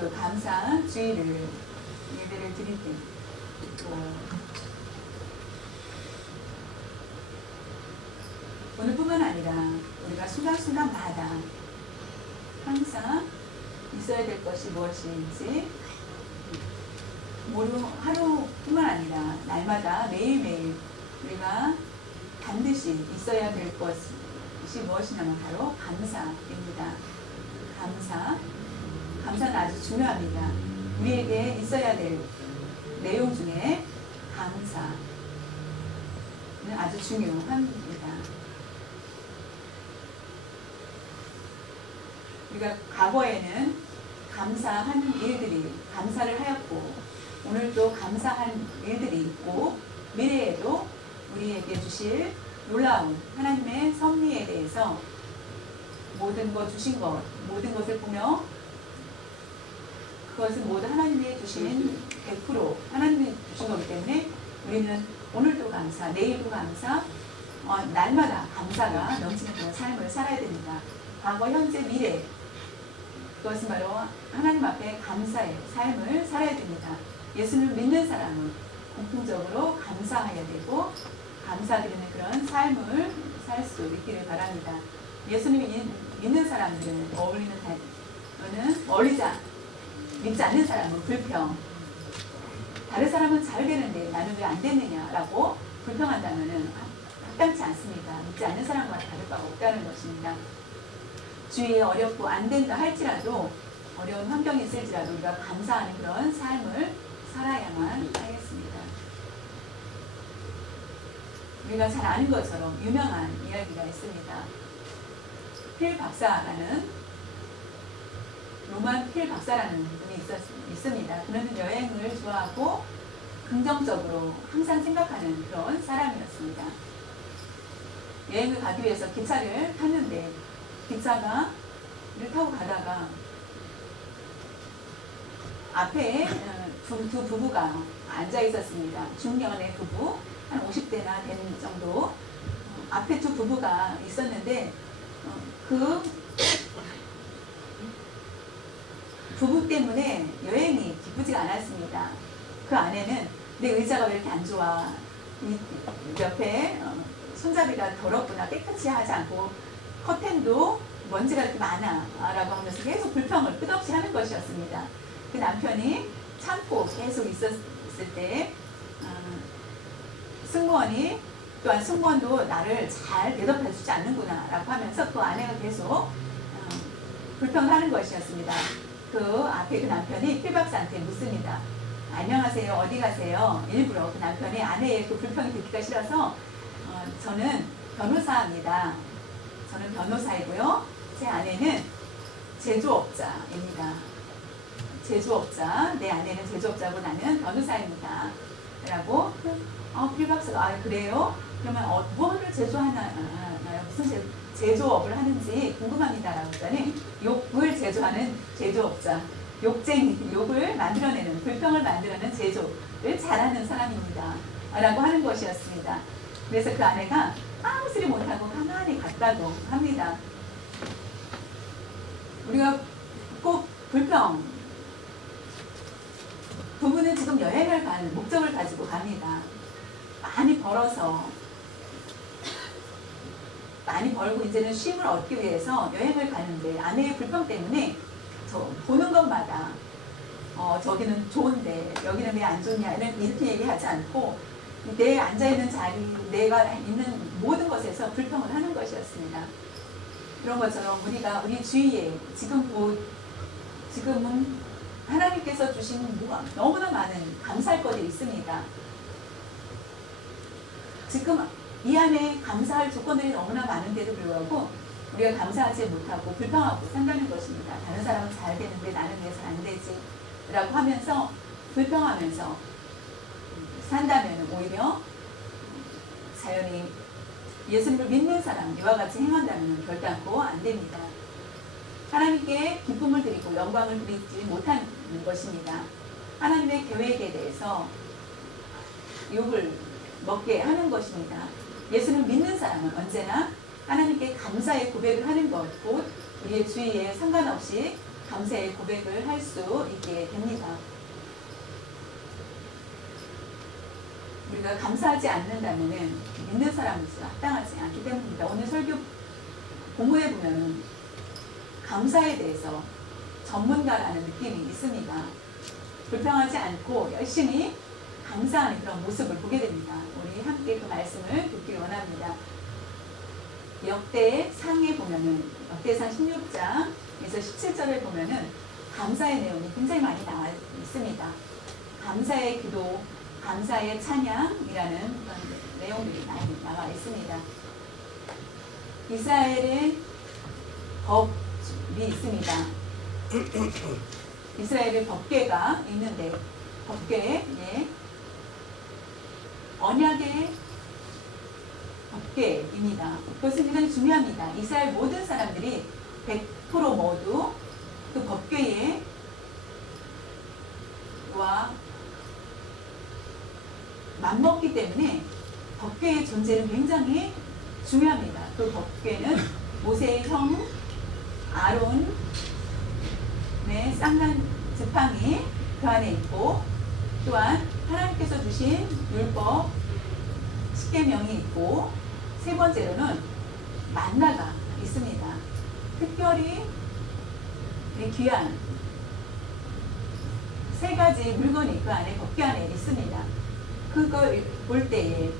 그 감사 주의를 예배를 드릴 때 오늘뿐만 아니라 우리가 순간순간마다 항상 있어야 될 것이 무엇인지 하루뿐만 아니라 날마다 매일매일 우리가 반드시 있어야 될 것이 무엇이냐면 바로 감사입니다. 감사는 아주 중요합니다. 우리에게 있어야 될 내용 중에 감사는 아주 중요합니다. 우리가 과거에는 감사한 일들이 감사를 하였고 오늘도 감사한 일들이 있고 미래에도 우리에게 주실 놀라운 하나님의 섭리에 대해서 모든 것 주신 것 모든 것을 보며 그것은 모두 하나님이 주신 100% 하나님이 주신 거기 때문에 우리는 오늘도 감사 내일도 감사 날마다 감사가 넘치는 그런 삶을 살아야 됩니다. 과거 현재 미래 그것은 바로 하나님 앞에 감사의 삶을 살아야 됩니다. 예수를 믿는 사람은 공통적으로 감사해야 되고 감사드리는 그런 삶을 살 수 있기를 바랍니다. 예수님이 믿는 사람들은 어울리는 단어는 믿지 않는 사람은 불평. 다른 사람은 잘 되는데 나는 왜 안 됐느냐라고 불평한다면 합당치 않습니다. 믿지 않는 사람과 다를 바가 없다는 것입니다. 주위에 어렵고 안 된다 할지라도 어려운 환경이 있을지라도 우리가 감사하는 그런 삶을 살아야만 하겠습니다. 우리가 잘 아는 것처럼 유명한 이야기가 있습니다. 필 박사라는 로만 필 박사라는 분이 있습니다. 그는 여행을 좋아하고 긍정적으로 항상 생각하는 그런 사람이었습니다. 여행을 가기 위해서 기차를 탔는데 기차가 를 타고 가다가 앞에 두 부부가 앉아 있었습니다. 중년의 부부, 한 50대나 되는 정도 앞에 두 부부가 있었는데 그 부부 때문에 여행이 기쁘지가 않았습니다. 그 안에는 내 의자가 왜 이렇게 안 좋아? 이 옆에 손잡이가 더럽구나. 깨끗이 하지 않고 커튼도 먼지가 이렇게 많아 라고 하면서 계속 불평을 끝없이 하는 것이었습니다. 그 남편이 참고 계속 있었을 때 승무원도 나를 잘 대접해 주지 않는구나 라고 하면서 그 아내가 계속 불평을 하는 것이었습니다. 그 앞에 그 남편이 필 박사한테 묻습니다. 안녕하세요. 어디 가세요? 일부러 그 남편이 아내의 그 불평이 듣기가 싫어서 저는 변호사입니다. 저는 변호사이고요. 제 아내는 제조업자입니다. 제조업자. 내 아내는 제조업자고 나는 변호사입니다. 라고 필 박사가 그래요? 그러면 무엇을 제조하나요? 무슨 제조업을 하는지 궁금합니다. 라고 했더니 욕을 제조하는 제조업자. 욕을 만들어내는 불평을 만들어내는 제조를 잘하는 사람입니다. 라고 하는 것이었습니다. 그래서 그 아내가 아무 소리 못하고 가만히 갔다고 합니다. 우리가 꼭 불평 부부는 지금 여행을 간 목적을 가지고 갑니다. 많이 벌고 이제는 쉼을 얻기 위해서 여행을 가는데 아내의 불평 때문에 보는 것마다 저기는 좋은데 여기는 왜 안 좋냐 이렇게 얘기하지 않고 내 앉아있는 자리 내가 있는 모든 것에서 불평을 하는 것이었습니다. 그런 것처럼 우리가 우리 주위에 지금은 하나님께서 주신 너무나 많은 감사할 것이 있습니다. 지금 이 안에 감사할 조건들이 너무나 많은데도 불구하고 우리가 감사하지 못하고 불평하고 산다는 것입니다. 다른 사람은 잘 되는데 나는 왜 잘 안 되지? 라고 하면서 불평하면서 산다면 오히려 자연히 예수님을 믿는 사람 이와 같이 행한다면 결단코 안 됩니다. 하나님께 기쁨을 드리고 영광을 드리지 못하는 것입니다. 하나님의 계획에 대해서 욕을 먹게 하는 것입니다. 예수를 믿는 사람은 언제나 하나님께 감사의 고백을 하는 것, 곧 우리의 주위에 상관없이 감사의 고백을 할 수 있게 됩니다. 우리가 감사하지 않는다면은 믿는 사람으로서 합당하지 않기 때문입니다. 오늘 설교 본문에 보면은 감사에 대해서 전문가라는 느낌이 있습니다. 불평하지 않고 열심히 감사하는 그런 모습을 보게 됩니다. 우리 함께 그 말씀을 듣기 원합니다. 역대상에 보면은 역대상 16장에서 17절에 보면은 감사의 내용이 굉장히 많이 나와 있습니다. 감사의 기도, 감사의 찬양이라는 그런 내용들이 많이 나와 있습니다. 이스라엘의 법이 있습니다. 이스라엘의 법궤가 있는데 법궤, 언약의 법궤입니다. 그것은 굉장히 중요합니다. 이스라엘 모든 사람들이 100% 모두 그 법궤에 와 맞먹기 때문에 법궤의 존재는 굉장히 중요합니다. 그 법궤는 모세의 형 아론의 쌍난 지팡이 그 안에 있고, 또한 하나님께서 주신 율법 10계명이 있고, 세 번째로는 만나가 있습니다. 특별히 귀한 세 가지 물건이 그 안에 법궤 안에 있습니다. 그걸 볼 때에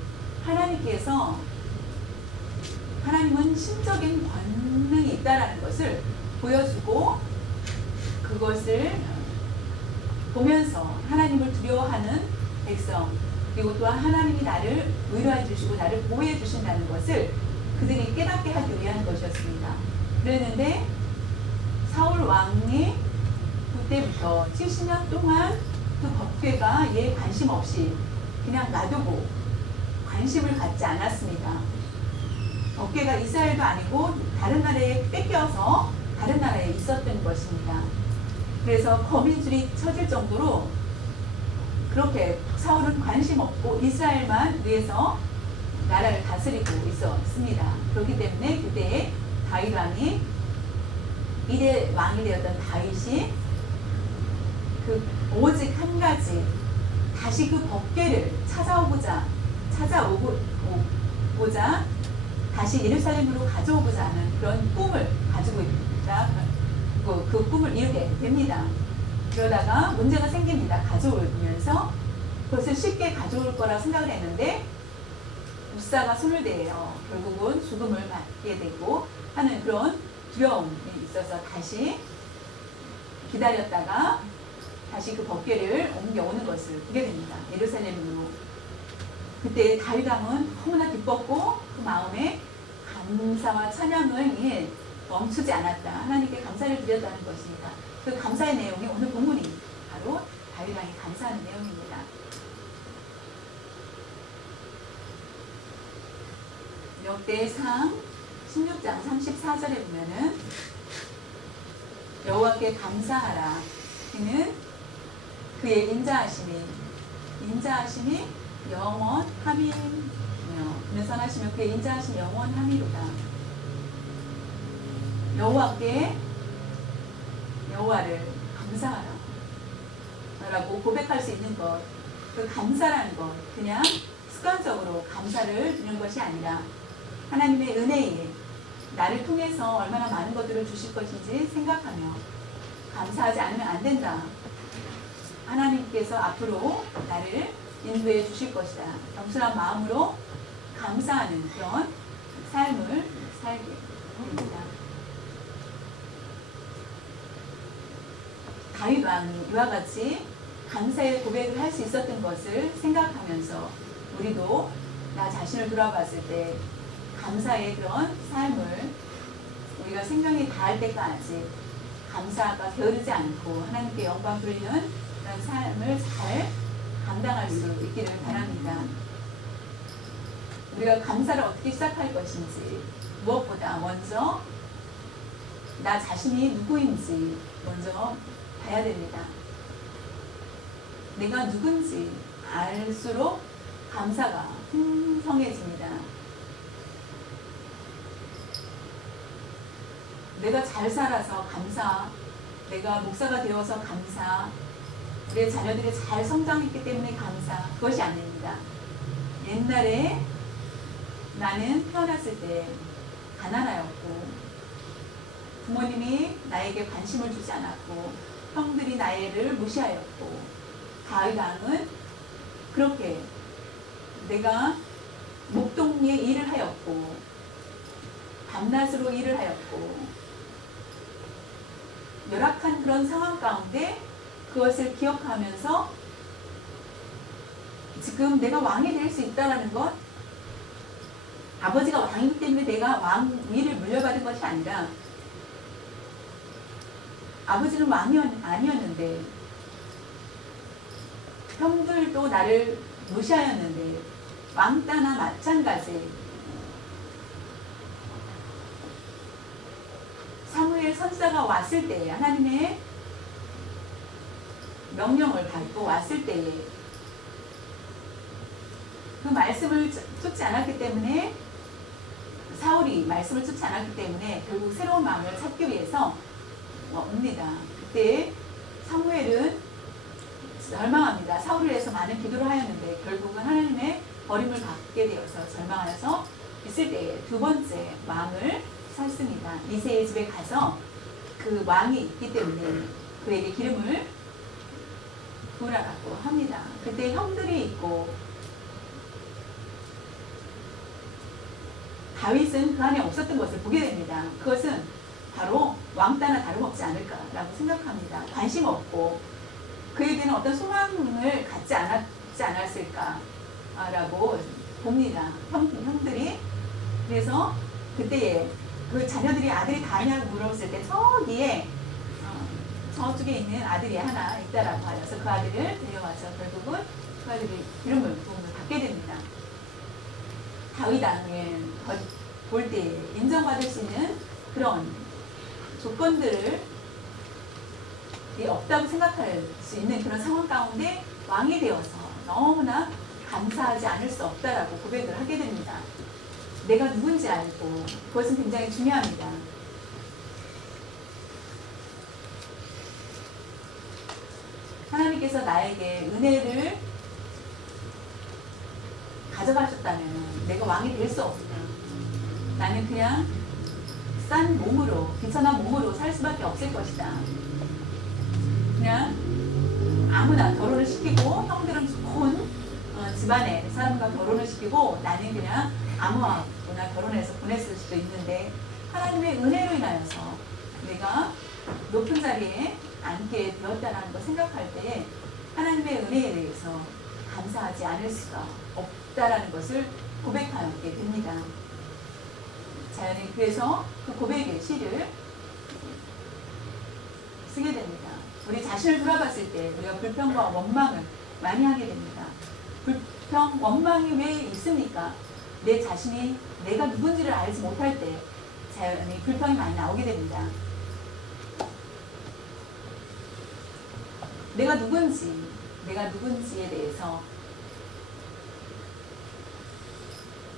하나님은 신적인 권능이 있다라는 것을 보여주고, 그것을 보면서 하나님을 두려워하는 백성, 그리고 또한 하나님이 나를 위로해 주시고 나를 보호해 주신다는 것을 그들이 깨닫게 하기 위한 것이었습니다. 그랬는데 사울 왕이 그때부터 70년 동안 그 법궤가 얘 관심 없이 그냥 놔두고 관심을 갖지 않았습니다. 법궤가 이스라엘도 아니고 다른 나라에 뺏겨서 다른 나라에 있었던 것입니다. 그래서 거민줄이 쳐질 정도로 그렇게 사울은 관심 없고 이스라엘만 위해서 나라를 다스리고 있었습니다. 그렇기 때문에 그때 다윗 왕이 1대 왕이 되었던 다윗이 그 오직 한 가지 다시 그 법궤를 찾아오고자 다시 예루살렘으로 가져오고자 하는 그런 꿈을 가지고 있다. 그 꿈을 이루게 됩니다. 그러다가 문제가 생깁니다. 가져오면서 그것을 쉽게 가져올 거라 생각을 했는데 우사가 손을 대요. 결국은 죽음을 맞게 되고 하는 그런 두려움이 있어서 다시 기다렸다가 다시 그 법궤를 옮겨오는 것을 보게 됩니다. 예루살렘으로. 그때 다윗 왕은 너무나 기뻤고 그 마음에 감사와 찬양을 멈추지 않았다. 하나님께 감사를 드렸다는 것입니다. 그 감사의 내용이 오늘 본문이 바로 다윗 왕이 감사하는 내용입니다. 역대상 16장 34절에 보면은 여호와께 감사하라. 그는 그의 인자하심이 영원함이며 그는 선하시며 그의 인자하심이 영원함이로다. 여호와를 감사하라 라고 고백할 수 있는 것, 그 감사라는 것, 그냥 습관적으로 감사를 드리는 것이 아니라 하나님의 은혜에 나를 통해서 얼마나 많은 것들을 주실 것인지 생각하며 감사하지 않으면 안 된다. 하나님께서 앞으로 나를 인도해 주실 것이다. 겸손한 마음으로 감사하는 그런 삶을 살게 됩니다. 다윗 왕이 이와 같이 감사의 고백을 할 수 있었던 것을 생각하면서 우리도 나 자신을 돌아봤을 때 감사의 그런 삶을 우리가 생명이 다할 때까지 감사가 게으르지 않고 하나님께 영광 돌리는 그런 삶을 잘 감당할 수 있기를 바랍니다. 우리가 감사를 어떻게 시작할 것인지, 무엇보다 먼저 나 자신이 누구인지 먼저 봐야 됩니다. 내가 누군지 알수록 감사가 풍성해집니다. 내가 잘 살아서 내가 목사가 되어서 감사, 우리 자녀들이 잘 성장했기 때문에 감사, 그것이 아닙니다. 옛날에 나는 태어났을 때 가난하였고 부모님이 나에게 관심을 주지 않았고 형들이 나를 무시하였고 가의당은 그렇게 내가 목동리에 일을 하였고 밤낮으로 일을 하였고 열악한 그런 상황 가운데 그것을 기억하면서 지금 내가 왕이 될 수 있다는 것, 아버지가 왕이기 때문에 내가 왕위를 물려받은 것이 아니라 아버지는 왕이 아니었는데 형들도 나를 무시하였는데 왕따나 마찬가지. 사무엘 선지자가 왔을 때에 하나님의 명령을 받고 왔을 때에 그 말씀을 쫓지 않았기 때문에 사울이 말씀을 쫓지 않았기 때문에 결국 새로운 마음을 찾기 위해서 옵니다. 그때 사무엘은 절망합니다. 사울을 위해서 많은 기도를 하였는데 결국은 하나님의 버림을 받게 되어서 절망하여서 있을 때에 두 번째 왕을 샀습니다. 이새의 집에 가서 그 왕이 있기 때문에 그에게 기름을 부으라고 합니다. 그때 형들이 있고 다윗은 그 안에 없었던 것을 보게 됩니다. 그것은 바로 왕따나 다름없지 않을까라고 생각합니다. 관심 없고 그에게는 어떤 소망을 갖지 않았을까라고 봅니다. 형들이. 그래서 그때에 그 자녀들이 아들이 다냐고 물었을 때 저기에 저쪽에 있는 아들이 하나 있다라고 하여서 그 아들을 데려와서 결국은 그 아들이 기름을 부음을 받게 됩니다. 다윗 왕을 볼 때 인정받을 수 있는 그런 조건들을 없다고 생각할 수 있는 그런 상황 가운데 왕이 되어서 너무나 감사하지 않을 수 없다라고 고백을 하게 됩니다. 내가 누군지 알고 그것은 굉장히 중요합니다. 하나님께서 나에게 은혜를 가져가셨다면 내가 왕이 될 수 없다. 나는 그냥 싼 몸으로, 비천한 몸으로 살 수밖에 없을 것이다. 그냥 아무나 결혼을 시키고 형들은 좋은 집안의 사람과 결혼을 시키고 나는 그냥 아무하거나 결혼해서 보냈을 수도 있는데 하나님의 은혜로 인하여서 내가 높은 자리에 앉게 되었다는 걸 생각할 때 하나님의 은혜에 대해서 감사하지 않을 수가 없다라는 것을 고백하게 됩니다. 자연히 그래서 그 고백의 시를 쓰게 됩니다. 우리 자신을 돌아봤을 때 우리가 불평과 원망을 많이 하게 됩니다. 불평, 원망이 왜 있습니까? 내 자신이 내가 누군지를 알지 못할 때 자연히 불평이 많이 나오게 됩니다. 내가 누군지에 대해서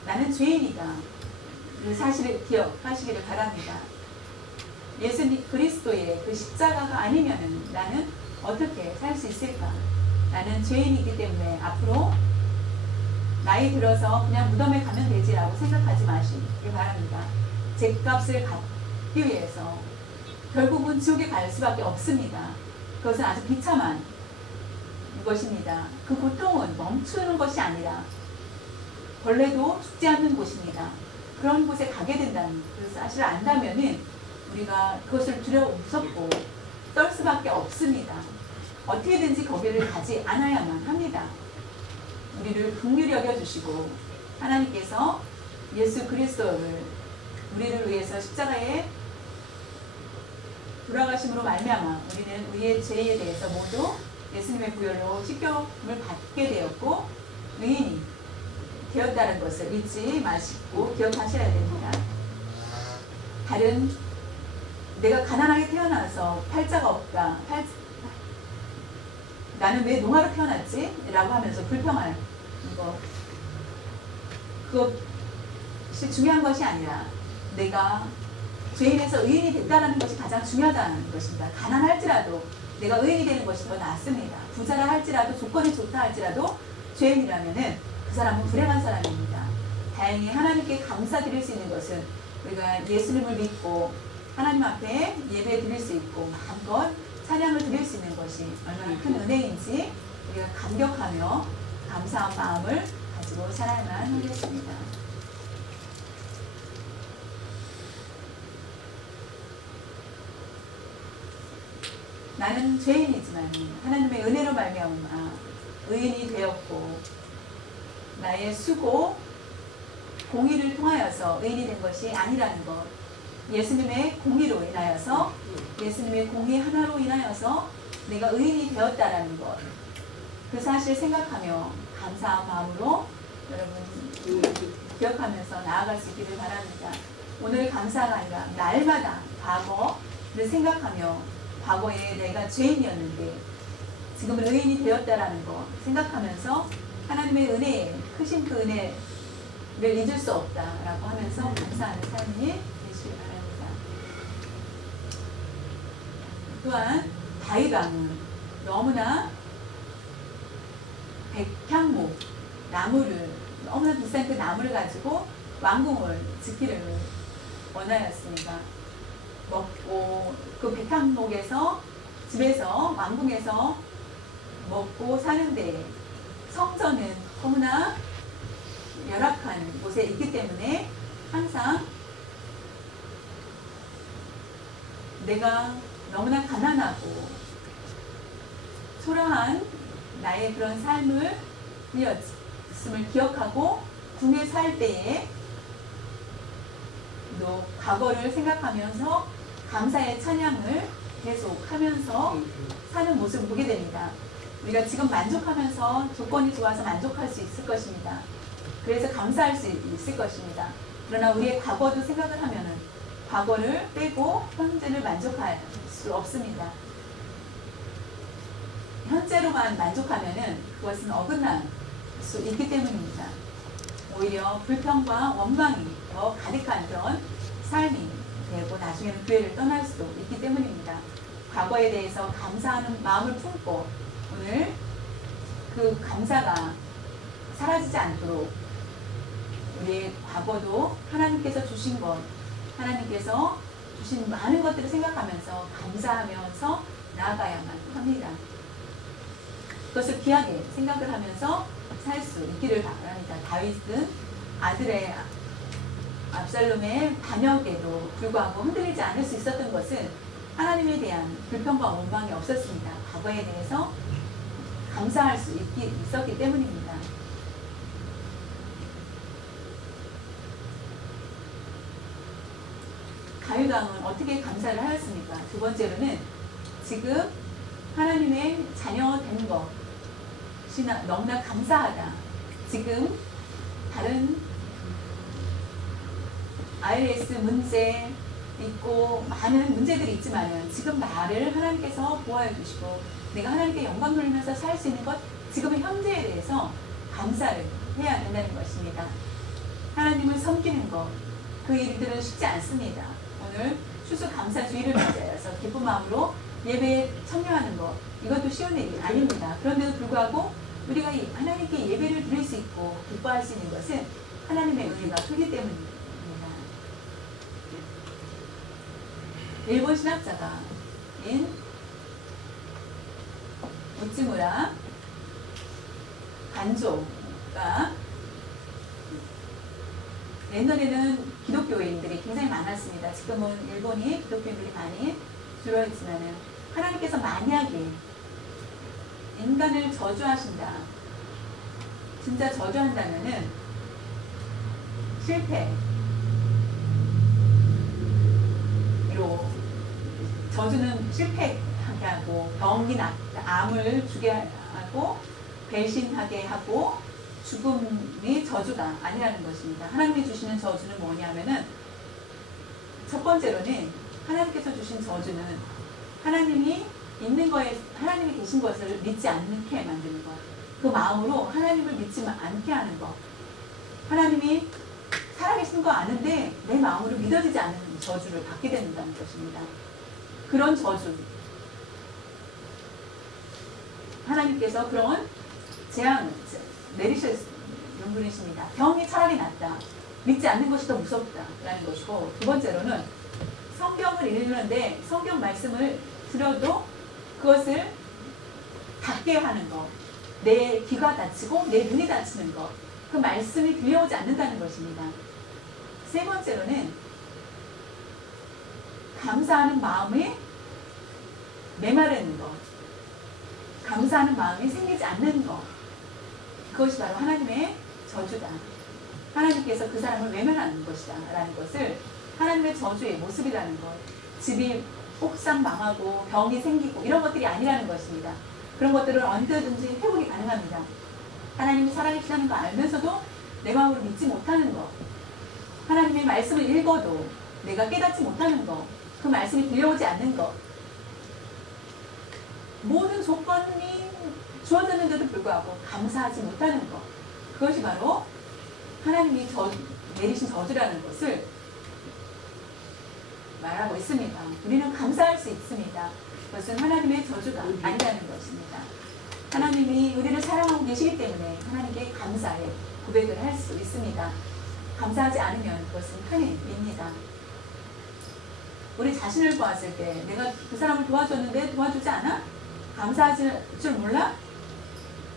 나는 죄인이다. 이 사실을 기억하시기를 바랍니다. 예수님 그리스도의 그 십자가가 아니면은 나는 어떻게 살 수 있을까? 나는 죄인이기 때문에 앞으로 나이 들어서 그냥 무덤에 가면 되지라고 생각하지 마시기 바랍니다. 죗값을 갚기 위해서 결국은 지옥에 갈 수밖에 없습니다. 그것은 아주 비참한 것입니다. 그 고통은 멈추는 것이 아니라 벌레도 죽지 않는 곳입니다. 그런 곳에 가게 된다는 그 사실을 안다면은 우리가 그것을 무섭고 떨 수밖에 없습니다. 어떻게든지 거기를 가지 않아야만 합니다. 우리를 긍휼히 여겨주시고 하나님께서 예수 그리스도를 우리를 위해서 십자가에 돌아가심으로 말미암아 우리는 우리의 죄에 대해서 모두 예수님의 부혈로 씻겨움을 받게 되었고 의인이 되었다는 것을 잊지 마시고 기억하셔야 됩니다. 다른 내가 가난하게 태어나서 팔자가 없다. 나는 왜 농아로 태어났지? 라고 하면서 불평할 거. 그것이 중요한 것이 아니라 내가 죄인에서 의인이 됐다는 것이 가장 중요하다는 것입니다. 가난할지라도 내가 의인이 되는 것이 더 낫습니다. 부자라 할지라도 조건이 좋다 할지라도 죄인이라면은 그 사람은 불행한 사람입니다. 다행히 하나님께 감사드릴 수 있는 것은 우리가 예수님을 믿고 하나님 앞에 예배 드릴 수 있고 마음껏 찬양을 드릴 수 있는 것이 얼마나 큰 은혜인지 우리가 감격하며 감사한 마음을 가지고 살아야만 하겠습니다. 나는 죄인이지만 하나님의 은혜로 말미암아 의인이 되었고 나의 수고 공의를 통하여서 의인이 된 것이 아니라는 것, 예수님의 공의로 인하여서 예수님의 공의 하나로 인하여서 내가 의인이 되었다라는 것, 그 사실 생각하며 감사한 마음으로 여러분 기억하면서 나아갈 수 있기를 바랍니다. 오늘 감사가 아니라 날마다 과거를 생각하며 과거에 내가 죄인이었는데 지금은 의인이 되었다라는 거 생각하면서 하나님의 은혜에 크신 그 은혜를 잊을 수 없다라고 하면서 감사하는 삶이 되시길 바랍니다. 또한 다윗 왕은 너무나 백향목 나무를 너무나 비싼 그 나무를 가지고 왕궁을 짓기를 원하였습니다. 먹고 그 백향목에서 집에서 왕궁에서 먹고 사는데 성전은 너무나 열악한 곳에 있기 때문에 항상 내가 너무나 가난하고 초라한 나의 그런 삶을 이었음을 기억하고 궁에 살 때에 또 과거를 생각하면서 감사의 찬양을 계속하면서 사는 모습을 보게 됩니다. 우리가 지금 만족하면서 조건이 좋아서 만족할 수 있을 것입니다. 그래서 감사할 수 있을 것입니다. 그러나 우리의 과거도 생각을 하면은 과거를 빼고 현재를 만족할 수 없습니다. 현재로만 만족하면은 그것은 어긋날 수 있기 때문입니다. 오히려 불평과 원망이 더 가득한 그런 삶이 되고 나중에는 교회를 떠날 수도 있기 때문입니다. 과거에 대해서 감사하는 마음을 품고 오늘 그 감사가 사라지지 않도록 우리의 과거도 하나님께서 주신 것, 하나님께서 주신 많은 것들을 생각하면서 감사하면서 나아가야만 합니다. 그것을 귀하게 생각을 하면서 살 수 있기를 바랍니다. 다윗은 아들의 압살롬의 반역에도 불구하고 흔들리지 않을 수 있었던 것은 하나님에 대한 불평과 원망이 없었습니다. 과거에 대해서 감사할 수 있었기 때문입니다. 다윗 왕은 어떻게 감사를 하였습니까? 두 번째로는 지금 하나님의 자녀 된 것이 너무나 감사하다. 지금 다른 IRS 문제 있고 많은 문제들이 있지만 지금 나를 하나님께서 보호해 주시고 내가 하나님께 영광 돌리면서 살 수 있는 것, 지금의 현재에 대해서 감사를 해야 된다는 것입니다. 하나님을 섬기는 것, 그 일들은 쉽지 않습니다. 오늘 추수감사주의를 맞이하여서 기쁜 마음으로 예배에 참여하는 것, 이것도 쉬운 일이 아닙니다. 그런데도 불구하고 우리가 하나님께 예배를 드릴 수 있고 기뻐할 수 있는 것은 하나님의 은혜가 크기 때문입니다. 일본 신학자가인 우찌무라 간조가 옛날에는 기독교인들이 굉장히 많았습니다. 지금은 일본이 기독교인들이 많이 줄어있지만 하나님께서 만약에 인간을 저주하신다, 진짜 저주한다면은 실패로 저주는 실패하게 하고 병이 암을 주게 하고 배신하게 하고 죽음이 저주가 아니라는 것입니다. 하나님이 주시는 저주는 뭐냐면은 첫 번째로는 하나님께서 주신 저주는 하나님이 있는 거에 하나님이 계신 것을 믿지 않게 만드는 것, 그 마음으로 하나님을 믿지 않게 하는 것, 하나님이 살아계신 거 아는데 내 마음으로 믿어지지 않는 저주를 받게 된다는 것입니다. 그런 저주, 하나님께서 그런 재앙을 내리셨는 분이십니다. 병이 차라리 낫다. 믿지 않는 것이 더 무섭다라는 것이고, 두 번째로는 성경을 읽는데 성경 말씀을 들어도 그것을 닫게 하는 것, 내 귀가 닫히고 내 눈이 닫히는 것, 그 말씀이 들려오지 않는다는 것입니다. 세 번째로는 감사하는 마음이 메마르는 것, 감사하는 마음이 생기지 않는 것, 그것이 바로 하나님의 저주다. 하나님께서 그 사람을 외면하는 것이다 라는 것을, 하나님의 저주의 모습이라는 것, 집이 옥상 망하고 병이 생기고 이런 것들이 아니라는 것입니다. 그런 것들은 언제든지 회복이 가능합니다. 하나님이 살아계시다는 거 알면서도 내 마음으로 믿지 못하는 것, 하나님의 말씀을 읽어도 내가 깨닫지 못하는 것, 그 말씀이 들려오지 않는 것, 모든 조건이 주어졌는데도 불구하고 감사하지 못하는 것, 그것이 바로 하나님이 내리신 저주라는 것을 말하고 있습니다. 우리는 감사할 수 있습니다. 그것은 하나님의 저주가 아니라는 것입니다. 하나님이 우리를 사랑하고 계시기 때문에 하나님께 감사의 고백을 할 수 있습니다. 감사하지 않으면 그것은 큰일입니다. 우리 자신을 보았을 때 내가 그 사람을 도와줬는데 도와주지 않아? 감사할 줄 몰라?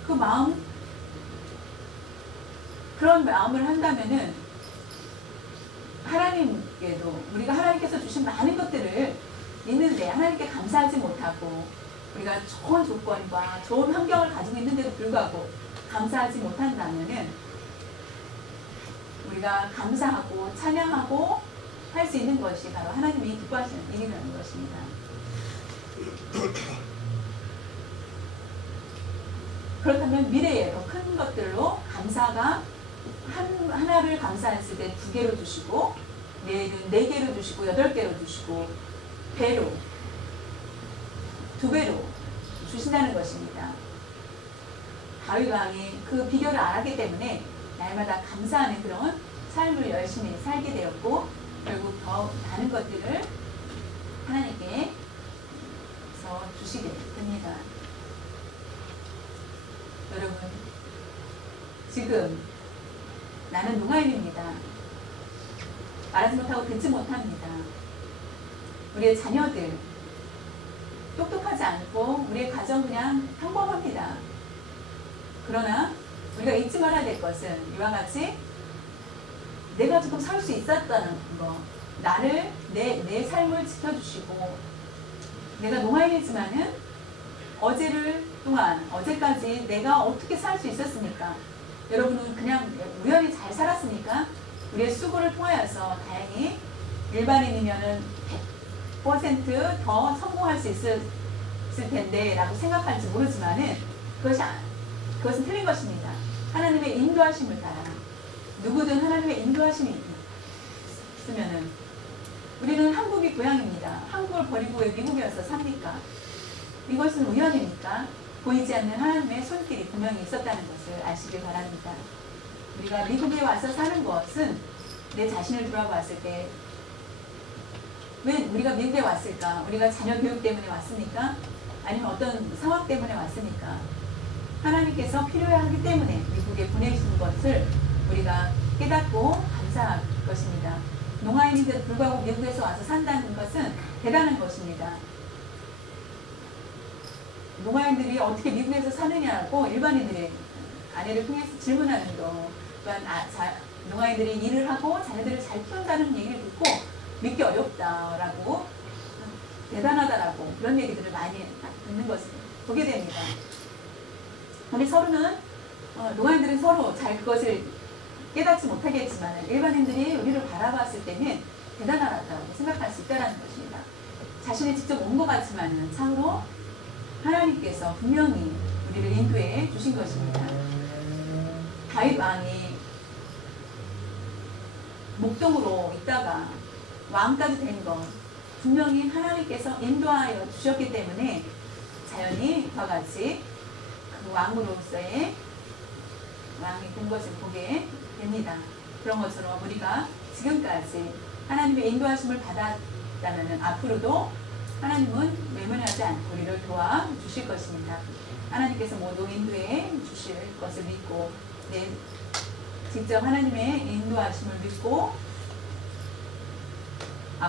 그 마음, 그런 마음을 한다면은 하나님께도, 우리가 하나님께서 주신 많은 것들을 있는데 하나님께 감사하지 못하고, 우리가 좋은 조건과 좋은 환경을 가지고 있는데도 불구하고 감사하지 못한다면은 우리가 감사하고 찬양하고 할 수 있는 것이 바로 하나님이 기뻐하시는 일이라는 것입니다. 그렇다면 미래에 더 큰 것들로 감사가 하나를 감사했을 때 2개로 주시고, 내일은 4개로 주시고, 8개로 주시고, 배로, 2배로 주신다는 것입니다. 다윗 왕이 그 비결을 알았기 때문에 날마다 감사하는 그런 삶을 열심히 살게 되었고, 결국 더 많은 것들을 하나님께서 주시게 됩니다. 여러분, 지금 나는 농아인입니다. 말하지 못하고 듣지 못합니다. 우리의 자녀들 똑똑하지 않고 우리의 가정 그냥 평범합니다. 그러나 우리가 잊지 말아야 될 것은 이와 같이 내가 조금 살 수 있었다는 거, 나를 내 삶을 지켜주시고, 내가 농아인이지만은 어제까지 내가 어떻게 살 수 있었습니까? 여러분은 그냥 우연히 잘 살았으니까 우리의 수고를 통하여서 다행히 일반인이면은 100% 더 성공할 수 있을 텐데 라고 생각할지 모르지만은 그것은 틀린 것입니다. 하나님의 인도하심을 따라 누구든 하나님의 인도하심이 있으면은, 우리는 한국이 고향입니다. 한국을 버리고 왜 미국에 와서 삽니까? 이것은 우연입니까? 보이지 않는 하나님의 손길이 분명히 있었다는 것을 아시길 바랍니다. 우리가 미국에 와서 사는 것은 내 자신을 돌아봤을 때, 왜 우리가 미국에 왔을까? 우리가 자녀 교육 때문에 왔습니까? 아니면 어떤 상황 때문에 왔습니까? 하나님께서 필요하기 때문에 미국에 보내주신 것을 우리가 깨닫고 감사할 것입니다. 농아인인데도 불구하고 미국에서 와서 산다는 것은 대단한 것입니다. 농아인들이 어떻게 미국에서 사느냐고 일반인들의 아내를 통해서 질문하는 거, 또한 농아인들이 일을 하고 자녀들을 잘 키운다는 얘기를 듣고 믿기 어렵다라고, 대단하다라고 그런 얘기들을 많이 듣는 것을 보게 됩니다. 우리 서로는 농아인들은 서로 잘 그것을 깨닫지 못하겠지만 일반인들이 우리를 바라봤을 때는 대단하다고 생각할 수 있다는 것입니다. 자신이 직접 온 것 같지만 참으로 하나님께서 분명히 우리를 인도해 주신 것입니다. 다윗 왕이 목동으로 있다가 왕까지 된 것 분명히 하나님께서 인도하여 주셨기 때문에 자연히 그와 같이 그 왕으로서의 왕이 된 것을 보게 됩니다. 그런 것처럼 우리가 지금까지 하나님의 인도하심을 받았다면 앞으로도 하나님은 외면하지 않고 우리를 도와주실 것입니다. 하나님께서 모두 인도해 주실 것을 믿고 직접 하나님의 인도하심을 믿고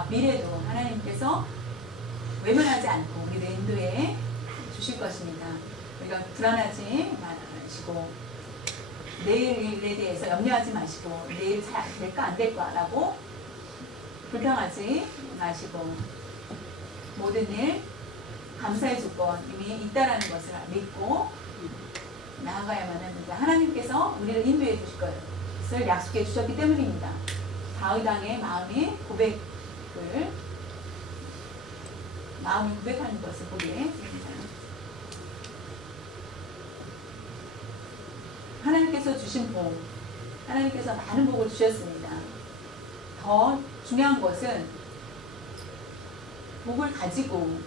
미래도 하나님께서 외면하지 않고 우리를 인도해 주실 것입니다. 우리가 불안하지 마시고 내일에 대해서 염려하지 마시고 내일 잘 될까 안 될까라고 불평하지 마시고 모든 일 감사의 조건 이미 있다라는 것을 믿고 나아가야만 합니다. 하나님께서 우리를 인도해 주실 것을 약속해 주셨기 때문입니다. 다윗 왕의 마음이 고백하는 것을 보게 됩니다. 하나님께서 주신 복, 하나님께서 많은 복을 주셨습니다. 더 중요한 것은 복을 가지고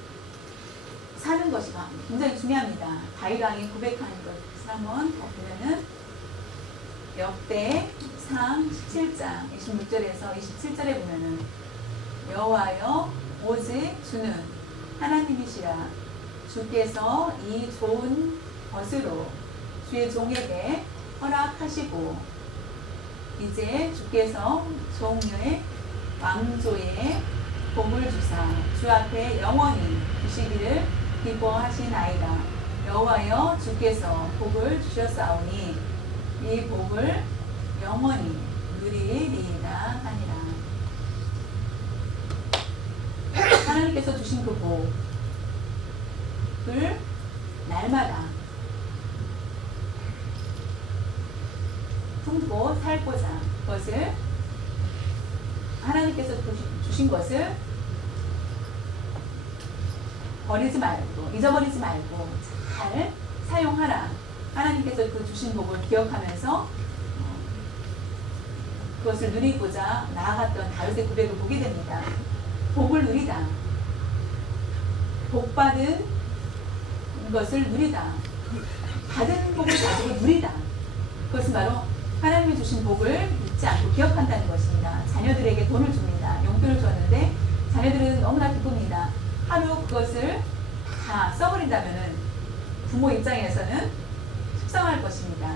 사는 것이 굉장히 중요합니다. 다윗 왕이 고백하는 것을 한번 더 보면은 역대상 17장 26절에서 27절에 보면은 여호와여 오직 주는 하나님이시라 주께서 이 좋은 것으로 주의 종에게 허락하시고 이제 주께서 종의 왕조에 복을 주사 주 앞에 영원히 두시기를 기뻐하시나이다. 여호와여 주께서 복을 주셨사오니 이 복을 영원히 누리리이다 하니라. 하나님께서 주신 그 복을 날마다 품고 살고자 그것을 하나님께서 주신 것을 버리지 말고 잊어버리지 말고 잘 사용하라. 하나님께서 그 주신 복을 기억하면서 그것을 누리고자 나아갔던 다윗의 고백을 보게 됩니다. 복을 누리다. 복받은 것을 누리다. 받은 복을 가지고 누리다. 그것은 바로 하나님이 주신 복을 잊지 않고 기억한다는 것입니다. 자녀들에게 돈을 줍니다. 용돈을 줬는데 자녀들은 너무나 기쁩니다. 하루 그것을 다 써버린다면 부모 입장에서는 속상할 것입니다.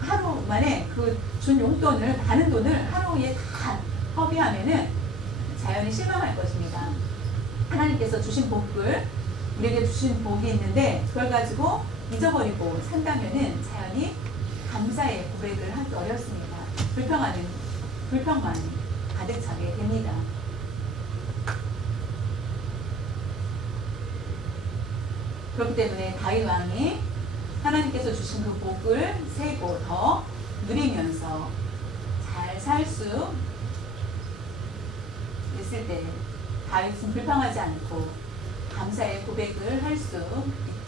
하루 만에 그 준 용돈을 많은 돈을 하루에 다 허비하면은 자연히 실망할 것입니다. 하나님께서 주신 복을 우리에게 주신 복이 있는데 그걸 가지고 잊어버리고 산다면은 자연히 감사의 고백을 하기 어렵습니다. 불평만 가득 차게 됩니다. 그렇기 때문에 다윗 왕이 하나님께서 주신 그 복을 세고 더 누리면서 잘 살 수 있을 때 다윗은 불평하지 않고 감사의 고백을 할 수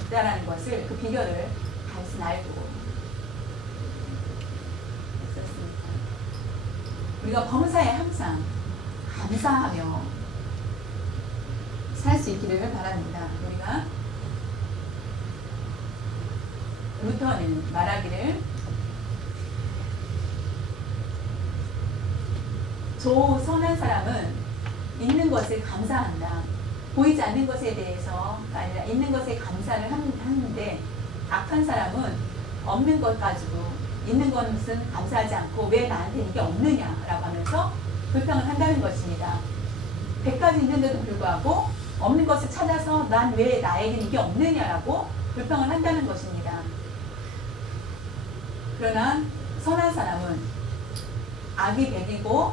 있다라는 것을 그 비결을 다윗은 알고 있었습니다. 우리가 범사에 항상 감사하며 살 수 있기를 바랍니다. 우리가 루터는 말하기를 조 선한 사람은 있는 것에 감사한다. 보이지 않는 것에 대해서가 아니라 있는 것에 감사를 하는데 악한 사람은 없는 것 가지고 있는 것은 감사하지 않고 왜 나한테 이게 없느냐라고 하면서 불평을 한다는 것입니다. 100가지 있는데도 불구하고 없는 것을 찾아서 난 왜 나에게는 이게 없느냐라고 불평을 한다는 것입니다. 그러나 선한 사람은 악이 100이고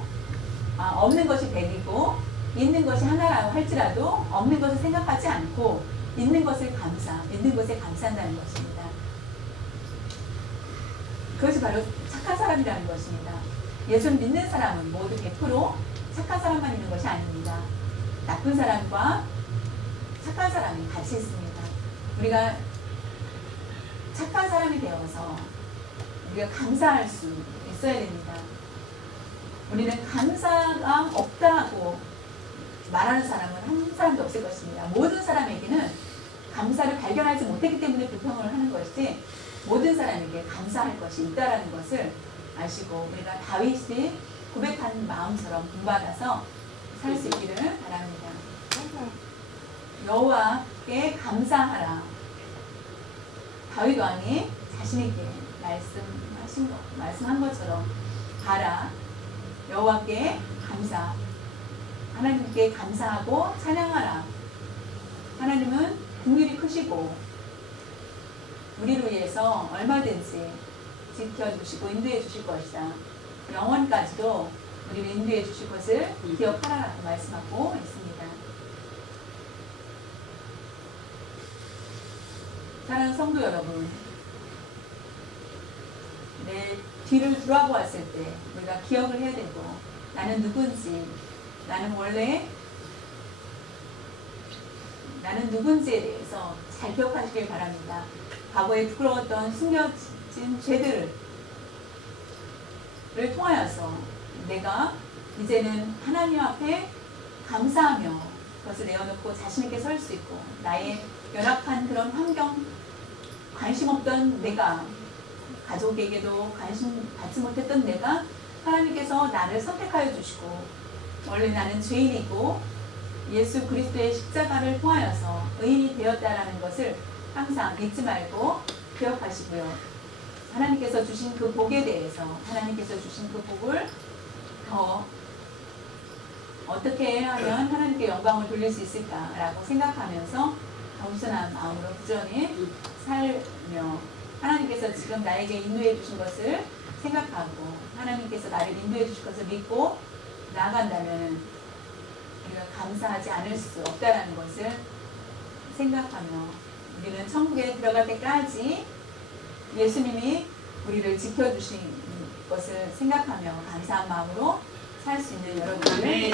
없는 것이 100이고 있는 것이 하나라고 할지라도 없는 것을 생각하지 않고 있는 것에 감사한다는 것입니다. 그것이 바로 착한 사람이라는 것입니다. 예수를 믿는 사람은 모두 100% 착한 사람만 있는 것이 아닙니다. 나쁜 사람과 착한 사람이 같이 있습니다. 우리가 착한 사람이 되어서 우리가 감사할 수 있어야 됩니다. 우리는 감사가 없다고 말하는 사람은 한 사람도 없을 것입니다. 모든 사람에게는 감사를 발견하지 못했기 때문에 불평을 하는 것이지 모든 사람에게 감사할 것이 있다라는 것을 아시고 우리가 다윗이 고백한 마음처럼 본받아서 살 수 있기를 바랍니다. 여호와께 감사하라. 다윗 왕이 자신에게 말씀한 것처럼 하라. 여호와께 감사. 하나님께 감사하고 찬양하라. 하나님은 긍휼이 크시고 우리를 위해서 얼마든지 지켜주시고 인도해 주실 것이다. 영원까지도 우리를 인도해 주실 것을 기억하라라고 말씀하고 있습니다. 사랑하는 성도 여러분, 내 뒤를 돌아보았을 때 우리가 기억을 해야 되고, 나는 누군지, 나는 누군지에 대해서 잘 기억하시길 바랍니다. 과거에 부끄러웠던 숨겨진 죄들을 통하여서 내가 이제는 하나님 앞에 감사하며 그것을 내어놓고 자신있게 설 수 있고, 나의 열악한 그런 환경, 관심 없던 내가, 가족에게도 관심 받지 못했던 내가 하나님께서 나를 선택하여 주시고, 원래 나는 죄인이고 예수 그리스도의 십자가를 통하여서 의인이 되었다라는 것을 항상 잊지 말고 기억하시고요. 하나님께서 주신 그 복에 대해서, 하나님께서 주신 그 복을 더 어떻게 하면 하나님께 영광을 돌릴 수 있을까라고 생각하면서 겸손한 마음으로 부전히 살며, 하나님께서 지금 나에게 인도해 주신 것을 생각하고 하나님께서 나를 인도해 주실 것을 믿고 나아간다면 우리가 감사하지 않을 수 없다라는 것을 생각하며, 우리는 천국에 들어갈 때까지 예수님이 우리를 지켜주신 것을 생각하며 감사한 마음으로 살 수 있는 여러분을